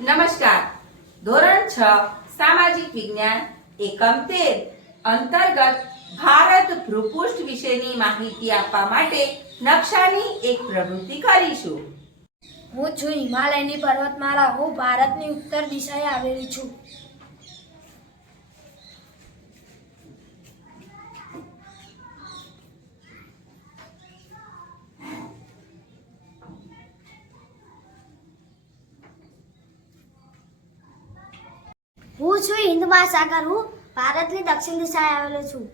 નમસ્કાર. ધોરણ 6 સામાજિક વિજ્ઞાન એકમ 13 અંતર્ગત ભારત ભૂપૃષ્ઠ વિશેની માહિતી આપવા માટે નકશાની એક પ્રવૃત્તિ કરીશું. હું છું હિમાલયની પર્વતમાળા. હું ભારતની ઉત્તર દિશાએ આવેલી છું. હું છું હિન્દ મહાસાગર. હું ભારતની દક્ષિણ દિશાએ આવેલો છું.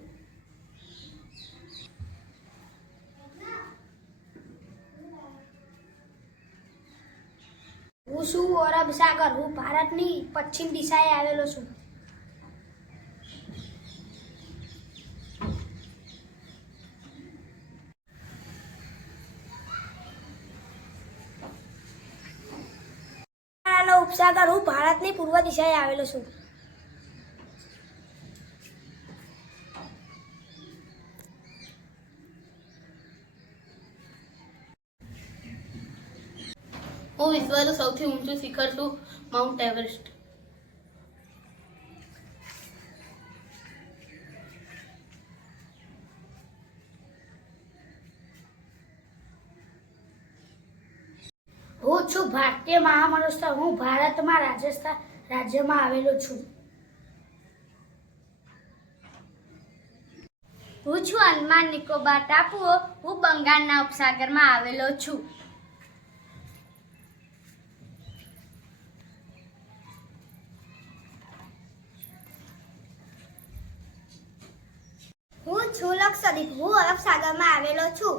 હું છું અરબ સાગર. હું ભારતની પશ્ચિમ દિશાએ આવેલો છું. ઉપસાગર. હું ભારતની પૂર્વ દિશાએ આવેલો છું. હું વિશ્વનું સૌથી ઊંચું શિખર છું, માઉન્ટ એવરેસ્ટ. હું છું ભારતીય મહામનસ્થ. હું ભારતમાં રાજસ્થાન રાજ્યમાં આવેલો છું. હું છું અંદમાન નિકોબાર ટાપુઓ. હું બંગાળના ઉપસાગરમાં આવેલો છું. હું છું લક્ષદ્વીપ. હું અરબ સાગરમાં આવેલો છું.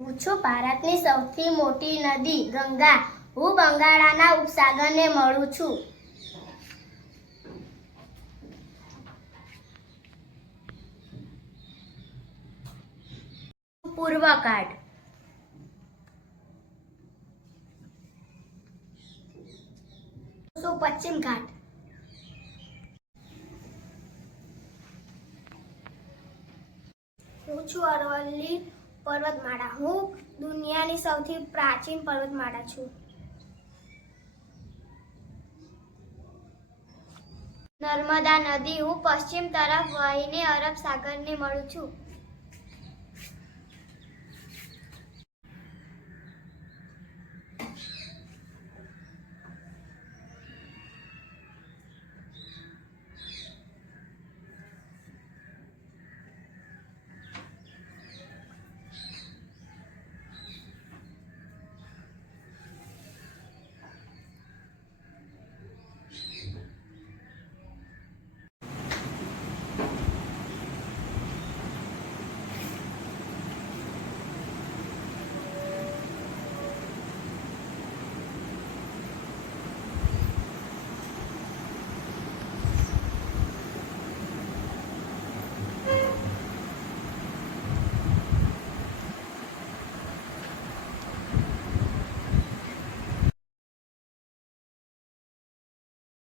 હું છું ભારતની સૌથી મોટી નદી ગંગા. હું બંગાળના ઉપસાગરને મળું છું. પૂર્વ ઘાટ. હું પશ્ચિમ ઘાટ. હું છું અરવલ્લી પર્વતમાળા. હું દુનિયાની સૌથી પ્રાચીન પર્વતમાળા છું. નર્મદા નદી. હું પશ્ચિમ તરફ વહીને અરબ સાગરને મળું છું.